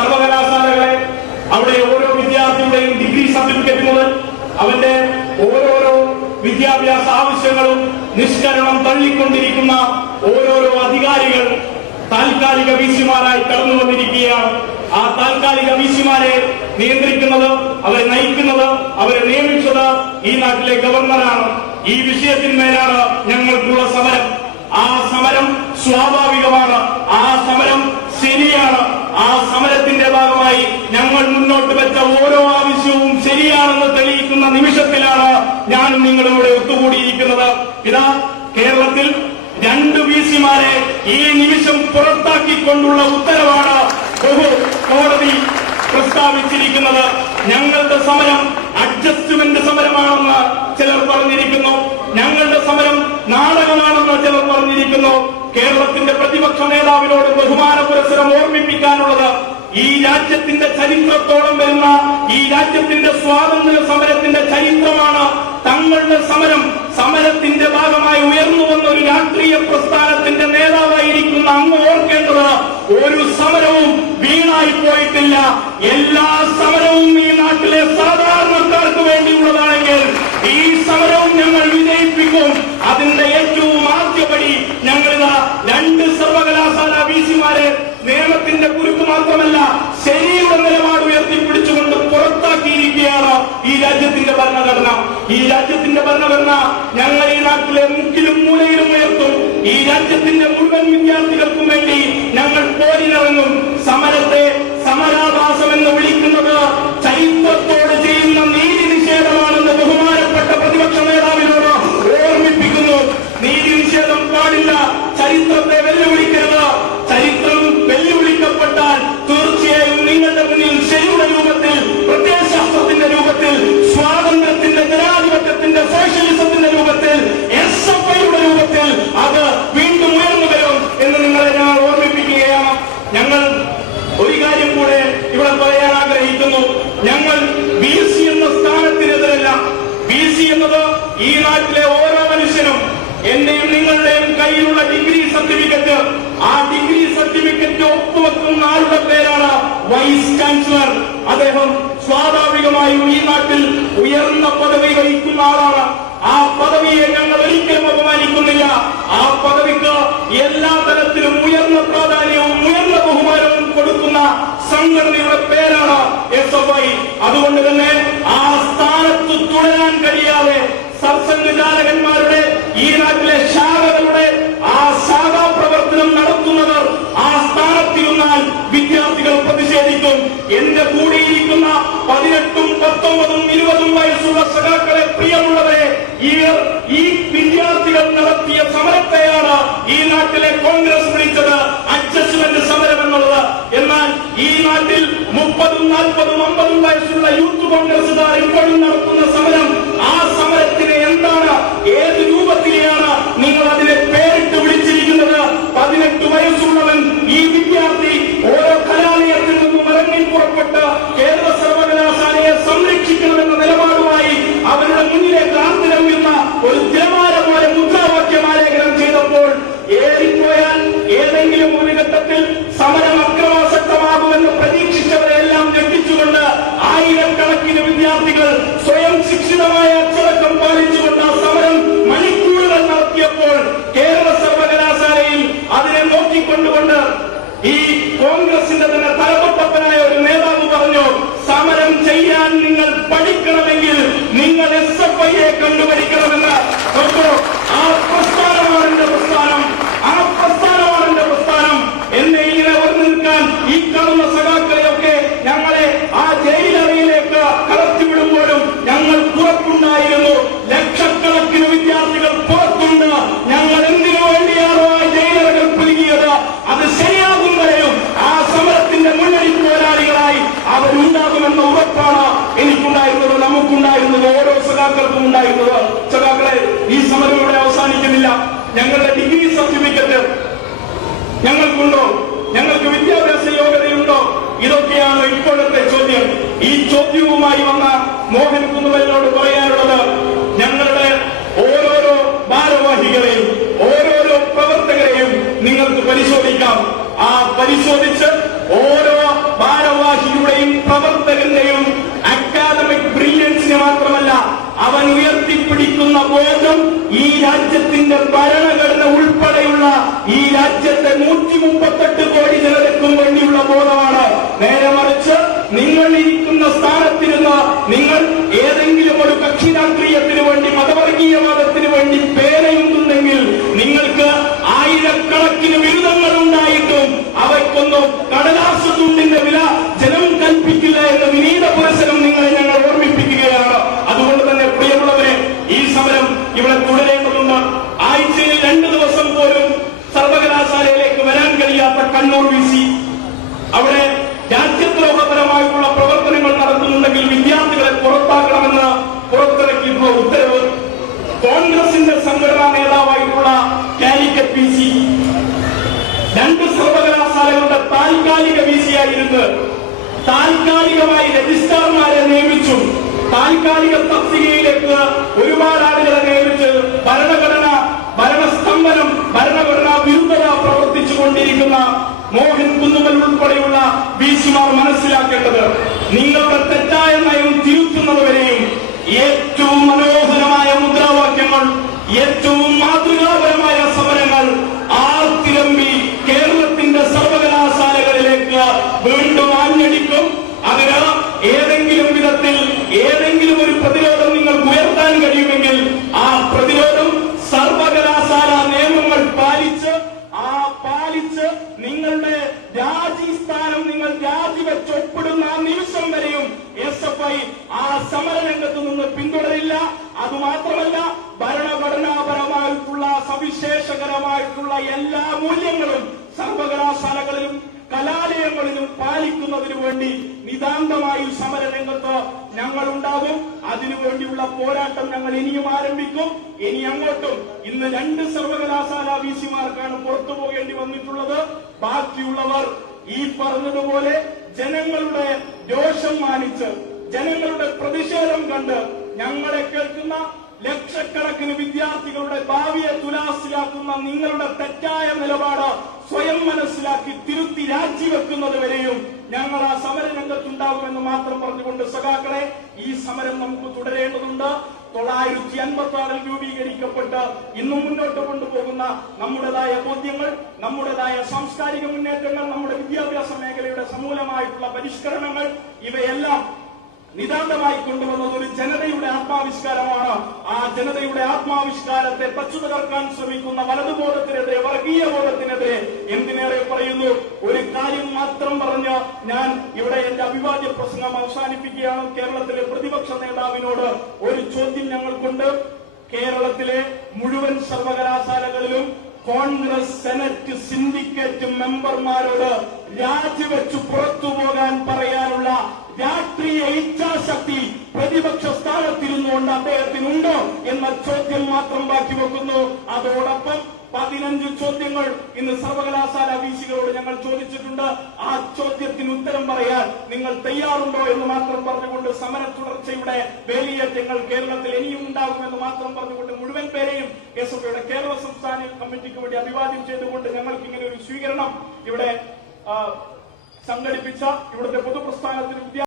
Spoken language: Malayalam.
സർവകലാശാലകളെ അവിടെ ഓരോ വിദ്യാർത്ഥിയുടെയും ഡിഗ്രി സർട്ടിഫിക്കറ്റ് മുതൽ അവന്റെ ഓരോരോ വിദ്യാഭ്യാസ ആവശ്യങ്ങളും നിഷ്കരണം തള്ളിക്കൊണ്ടിരിക്കുന്ന ഓരോരോ അധികാരികൾ താൽക്കാലിക വിസിമാരായി കടന്നു വന്നിരിക്കുകയാണ്. ആ താൽക്കാലിക വിസിമാരെ നിയന്ത്രിക്കുന്നത്, അവരെ നയിക്കുന്നത്, അവരെ നിയമിച്ചത് ഈ നാട്ടിലെ ഗവർണറാണ്. ഈ വിഷയത്തിന്മേലാണ് ഞങ്ങൾക്കുള്ള സമരം. ആ സമരം സ്വാഭാവികമാണ്, ആ സമരം ശരിയാണ്. ആ സമരത്തിന്റെ ഭാഗമായി ഞങ്ങൾ മുന്നോട്ട് വെച്ച ഓരോ ആവശ്യവും ശരിയാണെന്ന് തെളിയിക്കുന്ന നിമിഷത്തിലാണ് ഞാനും നിങ്ങളിവിടെ ഒത്തുകൂടിയിരിക്കുന്നത്. ഇതാ കേരളത്തിൽ 2 വിസിമാരെ ഈ നിമിഷം പുറത്താക്കിക്കൊണ്ടുള്ള ഉത്തരവാണ് കോടതി പ്രസ്താവിച്ചിരിക്കുന്നത്. ഞങ്ങളുടെ സമരം അഡ്ജസ്റ്റ്മെന്റ് സമരമാണെന്ന് ചിലർ പറഞ്ഞിരിക്കുന്നു. ഞങ്ങളുടെ സമരം നാടകമാണെന്ന് ചിലർ പറഞ്ഞിരിക്കുന്നു. കേരളത്തിന്റെ പ്രതിപക്ഷ നേതാവിനോട് ബഹുമാന പുരസ്സരം ഓർമ്മിപ്പിക്കാനുള്ളത്, ഈ രാജ്യത്തിന്റെ ചരിത്രത്തോളം വരുന്ന ഈ രാജ്യത്തിന്റെ സ്വാതന്ത്ര്യ സമരത്തിന്റെ ചരിത്രമാണ് തങ്ങളുടെ സമരം. സമരത്തിന്റെ ഭാഗമായി ഉയർന്നു വന്ന ഒരു രാഷ്ട്രീയ പ്രസ്ഥാനത്തിന്റെ നേതാവായിരിക്കുന്ന അങ്ങ് ഓർക്കേണ്ടത്, ഒരു സമരവും വീണായി പോയിട്ടില്ല. എല്ലാ സമരവും ഈ നാട്ടിലെ സാധാരണക്കാർക്ക് വേണ്ടിയുള്ളതാണെങ്കിൽ ഈ സമരവും ഞങ്ങൾ വിജയിപ്പിക്കും. അതിന്റെ ഏറ്റവും ആദ്യപടി ഞങ്ങളിതാ 2 സർവകലാശാല വിസിമാരെ നിയമത്തിന്റെ കുരുക്ക് മാത്രമല്ല ശരിയുടെ നിലപാട് ഉയർത്തിപ്പിടിച്ചുകൊണ്ട് പുറത്താക്കിയിരിക്കുകയാണ് ഈ രാജ്യത്തിന്റെ ഭരണഘടന. ഈ രാജ്യത്തിന്റെ ഭരണഘടന ഞങ്ങൾ ഈ നാട്ടിലെ മുക്കിലും മൂലയിലും ഉയർത്തും. ഈ രാജ്യത്തിന്റെ മുഴുവൻ വിദ്യാർത്ഥികൾക്കും വേണ്ടി ഞങ്ങൾ പോരിനിറങ്ങും. സമരത്തെ സമരാഭാസം എന്ന് വിളിക്കുന്നത് ചരിത്രത്തോട് ചെയ്യുന്ന നീതി നിഷേധമാണെന്ന് ബഹുമാനപ്പെട്ട പ്രതിപക്ഷ നേതാവിനോട് ഓർമ്മിപ്പിക്കുന്നു. നീതി നിഷേധം പാടില്ല. ചരിത്രത്തെ വെല്ലുവിളിക്കരുത്. ചരിത്രം വെല്ലുവിളിക്കപ്പെട്ടാൽ തീർച്ചയായും നിങ്ങളുടെ മുന്നിൽ ശരിയുടെ രൂപത്തിൽ, പ്രത്യയശാസ്ത്രത്തിന്റെ രൂപത്തിൽ, സ്വാതന്ത്ര്യത്തിന്റെ, ജനാധിപത്യത്തിന്റെ, സോഷ്യലിസത്തിന്റെ രൂപത്തിൽ, SFIയുടെ രൂപത്തിൽ അത് വീണ്ടും ഉയർന്നു വരും എന്ന് നിങ്ങളെ ഞാൻ ഓർമ്മിപ്പിക്കുകയാണ്. ഞങ്ങൾ ഒരു കാര്യം കൂടെ ഇവിടെ പറയാൻ ആഗ്രഹിക്കുന്നു. ഞങ്ങൾ BC എന്ന സ്ഥാനത്തിനെതിരല്ല. BC എന്നത് ഈ നാട്ടിലെ ഓരോ മനുഷ്യനും, എന്റെയും നിങ്ങളുടെയും കയ്യിലുള്ള ഡിഗ്രി സർട്ടിഫിക്കറ്റ്, ആ ഡിഗ്രി സർട്ടിഫിക്കറ്റ് ഒപ്പുവെക്കുന്ന ആളുടെ പേരാണ് വൈസ് ചാൻസലർ. അദ്ദേഹം സ്വാഭാവികമായും ഈ നാട്ടിൽ ഉയർന്ന പദവി വഹിക്കുന്ന ആളാണ്. ആ പദവിയെ ഞങ്ങൾ ഒരിക്കലും അപമാനിക്കുന്നില്ല. ആ പദവിക്ക് എല്ലാ തലത്തിലും ഉയർന്ന പ്രാധാന്യവും ഉയർന്ന ബഹുമാനവും കൊടുക്കുന്ന സംഘടനയുടെ പേരാണ് SFI. അതുകൊണ്ട് തന്നെ ആ സ്ഥാനത്ത് തുടരാൻ കഴിയാതെ സർസംഘചാലകന്മാരുടെ, ഈ നാട്ടിലെ ശാഖകളുടെ ആ ശാഖാ പ്രവർത്തനം നടത്തുന്നവർ ആ സ്ഥാനത്തിരുന്നാൽ വിദ്യാർത്ഥികൾ പ്രതിഷേധിക്കും. എന്റെ കൂടിയിരിക്കുന്ന 18, 19, 20 വയസ്സുള്ള സഖാക്കളെ, പ്രിയമുള്ളവരെ, ഈ വിദ്യാർത്ഥികൾ നടത്തിയ സമരത്തെയാണ് ഈ നാട്ടിലെ കോൺഗ്രസ് വിളിച്ചത് അഡ്ജസ്റ്റ്മെന്റ് സമരം എന്നുള്ളത്. എന്നാൽ ഈ നാട്ടിൽ 30, 40, 50 വയസ്സുള്ള യൂത്ത് കോൺഗ്രസുകാർ ഇപ്പോഴും നടത്തുന്ന സമരം, ആ സമരത്തിന് എന്താണ്, ഏത് രൂപത്തിലെയാണ് നിങ്ങൾ അതിനെ പേരിട്ട് വിളിച്ചിരിക്കുന്നത്? 18 വയസ്സുള്ളവൻ, ഈ വിദ്യാർത്ഥി ഓരോ കലാലയത്തിൽ നിന്നും ഇറങ്ങി പുറപ്പെട്ട് കേരള സർവകലാശാലയെ സംരക്ഷിക്കണമെന്ന നിലപാടുമായി അവരുടെ മുന്നിലേക്ക് ആർത്തിരങ്ങുന്ന ഒരു തിരമാലമായ മുദ്രാവാക്യം ആലേഖനം ചെയ്തപ്പോൾ ഏറിപ്പോയാൽ ഏതെങ്കിലും ഒരു ഘട്ടത്തിൽ സമരം അക്രമാസക്തമാകുമെന്ന് പ്രതീക്ഷിച്ചവരെല്ലാം ഞെട്ടിച്ചുകൊണ്ട് ആയിരക്കണക്കിന് വിദ്യാർത്ഥികൾ സ്വയം ശിക്ഷിതമായ അച്ചടക്കം പാലിച്ചുകൊണ്ട് ആ സമരം മണിക്കൂറുകൾ നടത്തിയപ്പോൾ കേരള സർവകലാശാലയിൽ അതിനെ നോക്കിക്കൊണ്ടുകൊണ്ട് ഈ കോൺഗ്രസിന്റെ തന്നെ തലതൊട്ടപ്പനായ ഒരു നേതാവ് പറഞ്ഞു, സമരം ചെയ്യാൻ നിങ്ങൾ പഠിക്കണമെങ്കിൽ നിങ്ങൾ SFIയെ കണ്ടുപഠിക്കണമെന്ന്. ആ പ്രസ്ഥാനമാണ് എന്റെ പ്രസ്ഥാനം, ആ പ്രസ്ഥാനമാണ് എന്റെ പ്രസ്ഥാനം. എന്നെ ഇങ്ങനെ വന്നു നിൽക്കാൻ ഈ കാണുന്ന സഖാക്കളെയൊക്കെ ഞങ്ങളെ ആ ജയിലറയിലേക്ക് കടത്തിവിടുമ്പോഴും ഞങ്ങൾ പുറത്തുണ്ടായിരുന്നു. ലക്ഷക്കണക്കിന് വിദ്യാർത്ഥികൾ പുറത്തുണ്ട്. ഞങ്ങൾ എന്തിനു വേണ്ടിയാണോ ആ ജയിലറകൾ പുലുകിയത്, അത് ശരിയാകും വരെയും ആ സമരത്തിന്റെ മുന്നണി പോരാളികളായി അവരുണ്ടാകുമെന്ന ഉറപ്പാണ് എനിക്കുണ്ടായിരുന്നത്, നമുക്കുണ്ടായിരുന്നത്, ഓരോ സഖാക്കൾക്കും ഉണ്ടായിരുന്നത്. സഖാക്കളെ, ഈ സമരം ഇവിടെ അവസാനിക്കുന്നില്ല. ഞങ്ങളുടെ ഡിഗ്രി സർട്ടിഫിക്കറ്റ് ഞങ്ങൾക്കുണ്ടോ? ഞങ്ങൾക്ക് വിദ്യാഭ്യാസ യോഗ്യതയുണ്ടോ? ഇതൊക്കെയാണ് ഇപ്പോഴത്തെ ചോദ്യം. ഈ ചോദ്യവുമായി വന്ന മോഹൻ കുന്നുവലിനോട് പറയാനുള്ളത്, ഞങ്ങളുടെ ഓരോരോ ഭാരവാഹികളെയും ഓരോരോ പ്രവർത്തകരെയും നിങ്ങൾക്ക് പരിശോധിക്കാം. ആ പരിശോധിച്ച് ഓരോ ഭാരവാഹികളെയും അവൻ ഉയർത്തിപ്പിടിക്കുന്ന ബോധം ഈ രാജ്യത്തിന്റെ ഭരണഘടന ഉൾപ്പെടെയുള്ള ഈ രാജ്യത്തെ 138 കോടി ജനതയ്ക്കും വേണ്ടിയുള്ള ബോധമാണ്. നേരെ മറിച്ച് നിങ്ങൾ ഇരിക്കുന്ന സ്ഥാനത്തിരുന്ന് നിങ്ങൾ ഏതെങ്കിലും ഒരു കക്ഷി രാഷ്ട്രീയത്തിന് വേണ്ടി മതവർഗീയവാദത്തിന് വേണ്ടി പേരെഴുതുന്നെങ്കിൽ നിങ്ങൾക്ക് ആയിരക്കണക്കിന് ബിരുദങ്ങൾ ഉണ്ടായിട്ടും അവയ്ക്കൊന്നും കടലാസ് തുണ്ടിന്റെ വില ജനം കൽപ്പിക്കില്ല എന്ന വിനീത പുരസ്സരം നിങ്ങളെ ഞങ്ങൾ ഓർമ്മിപ്പിക്കുകയാണ്. അതുകൊണ്ട് തന്നെ പ്രിയമുള്ളവരെ, ഈ സമരം ഇവിടെ തുടരേണ്ടതുണ്ട്. ആഴ്ചയിൽ 2 ദിവസം പോലും സർവകലാശാലയിലേക്ക് വരാൻ കഴിയാത്ത കണ്ണൂർ VC അവിടെ രാജ്യദ്രോഹപരമായിട്ടുള്ള പ്രവർത്തനങ്ങൾ നടത്തുന്നുണ്ടെങ്കിൽ വിദ്യാർത്ഥികളെ പുറത്താക്കണമെന്ന് പുറത്തിറക്കിയിട്ടുള്ള ഉത്തരവ് കോൺഗ്രസിന്റെ സംഘടനാ നേതാവായിട്ടുള്ള കാലിക്കറ്റ് PC 2 സർവകലാശാലകളുടെ താൽക്കാലിക VC ആയിരുന്നു താൽക്കാലികമായി രജിസ്ട്രാർമാരെ നിയമിച്ചു. താൽക്കാലിക തസ്തികയിലേക്ക് ഒരുപാട് ആളുകളെ നിയമിച്ച് ഭരണസ്തംഭനം, ഭരണഘടനാ വിരുദ്ധത പ്രവർത്തിച്ചുകൊണ്ടിരിക്കുന്ന മോഹൻ കുന്നുമൽ ഉൾപ്പെടെയുള്ള VCമാർ മനസ്സിലാക്കേണ്ടത്, നിങ്ങളുടെ തെറ്റായ നയം തിരുത്തുന്നതുവരെയും ഏറ്റവും മനോഹരമായ മുദ്രാവാക്യങ്ങൾ, ഏറ്റവും മാതൃകാപരമായ സമരങ്ങൾ ആർത്തിരമ്പി കേരളത്തിന്റെ സർവകലാശാലകളിലേക്ക് വീണ്ടും ആഞ്ഞടിക്കും. അതിന് ഏതെങ്കിലും വിധത്തിൽ ഏതെങ്കിലും ഒരു പ്രതിരോധം നിങ്ങൾക്ക് ഉയർത്താൻ കഴിയുമെങ്കിൽ ആ പ്രതിരോധം സർവകലാശാല നിയമങ്ങൾ പാലിച്ച് നിങ്ങളുടെ രാജിസ്ഥാനം നിങ്ങൾ രാജിവെച്ച് ഒപ്പിടുന്ന ആ നിമിഷം വരെയും SFI ആ സമരരംഗത്ത് നിന്ന് പിന്തുടരില്ല. അതുമാത്രമല്ല, ഭരണഘടനാപരമായിട്ടുള്ള സവിശേഷകരമായിട്ടുള്ള എല്ലാ മൂല്യങ്ങളും സർവകലാശാലകളിലും കലാലയങ്ങളിലും പാലിക്കുന്നതിനു വേണ്ടി നിതാന്തമായി സമരരംഗത്ത് ഞങ്ങൾ ഉണ്ടാകും. അതിനുവേണ്ടിയുള്ള പോരാട്ടം ഞങ്ങൾ ഇനിയും ആരംഭിക്കും. ഇനി അങ്ങോട്ടും ഇന്ന് 2 സർവകലാശാല VCമാർക്കാണ് പുറത്തു പോകേണ്ടി വന്നിട്ടുള്ളത്. ബാക്കിയുള്ളവർ ഈ പറഞ്ഞതുപോലെ ജനങ്ങളുടെ രോഷം മാനിച്ച്, ജനങ്ങളുടെ പ്രതിഷേധം കണ്ട് ഞങ്ങളെ കേൾക്കുന്ന ലക്ഷക്കണക്കിന് വിദ്യാർത്ഥികളുടെ ഭാവിയെ തുലാസിലാക്കുന്ന നിങ്ങളുടെ തെറ്റായ നിലപാട് സ്വയം മനസ്സിലാക്കി തിരുത്തി രാജിവെക്കുന്നത് വരെയും ഞങ്ങൾ ആ സമരരംഗത്തുണ്ടാകുമെന്ന് മാത്രം പറഞ്ഞുകൊണ്ട് സഖാക്കളെ, ഈ സമരം നമുക്ക് തുടരേണ്ടതുണ്ട്. 956 രൂപീകരിക്കപ്പെട്ട് ഇന്നും മുന്നോട്ട് കൊണ്ടുപോകുന്ന നമ്മുടേതായ ബോധ്യങ്ങൾ, നമ്മുടേതായ സാംസ്കാരിക മുന്നേറ്റങ്ങൾ, നമ്മുടെ വിദ്യാഭ്യാസ മേഖലയുടെ സമൂലമായിട്ടുള്ള പരിഷ്കരണങ്ങൾ, ഇവയെല്ലാം നിതാന്തമായി കൊണ്ടുവന്നത് ഒരു ജനതയുടെ ആത്മാവിഷ്കാരമാണ്. ആ ജനതയുടെ ആത്മാവിഷ്കാരത്തെ പച്ചു തകർക്കാൻ ശ്രമിക്കുന്ന വലതുബോധത്തിനെതിരെ, വർഗീയ ബോധത്തിനെതിരെ എന്തിനേറെ പറയുന്നു. ഒരു കാര്യം മാത്രം പറഞ്ഞ് ഞാൻ ഇവിടെ എന്റെ അഭിവാദ്യ പ്രസംഗം അവസാനിപ്പിക്കുകയാണ്. കേരളത്തിലെ പ്രതിപക്ഷ നേതാവിനോട് ഒരു ചോദ്യം ഞങ്ങൾക്കുണ്ട്. കേരളത്തിലെ മുഴുവൻ സർവകലാശാലകളിലും കോൺഗ്രസ് സെനറ്റ് സിൻഡിക്കേറ്റ് മെമ്പർമാരോട് രാജിവെച്ചു പുറത്തുപോകാൻ പറയാനുള്ള രാഷ്ട്രീയ ഇച്ഛാശക്തി പ്രതിപക്ഷ സ്ഥാനത്തിരുന്നുകൊണ്ട് അദ്ദേഹത്തിനുണ്ടോ എന്ന ചോദ്യം മാത്രം ബാക്കി വെക്കുന്നു. അതോടൊപ്പം 15 ചോദ്യങ്ങൾ ഇന്ന് സർവകലാശാല VCകളോട് ഞങ്ങൾ ചോദിച്ചിട്ടുണ്ട്. ആ ചോദ്യത്തിന് ഉത്തരം പറയാൻ നിങ്ങൾ തയ്യാറുണ്ടോ എന്ന് മാത്രം പറഞ്ഞുകൊണ്ട് സമര തുടർച്ചയുടെ വേലിയേറ്റങ്ങൾ കേരളത്തിൽ ഇനിയും ഉണ്ടാകുമെന്ന് മാത്രം പറഞ്ഞുകൊണ്ട് മുഴുവൻ പേരെയും SFIയുടെ കേരള സംസ്ഥാന കമ്മിറ്റിക്ക് വേണ്ടി അഭിവാദ്യം ചെയ്തുകൊണ്ട് ഞങ്ങൾക്ക് ഇങ്ങനെ ഒരു സ്വീകരണം ഇവിടെ സംഘടിപ്പിച്ച ഇവിടുത്തെ പൊതുപ്രസ്ഥാനത്തിന്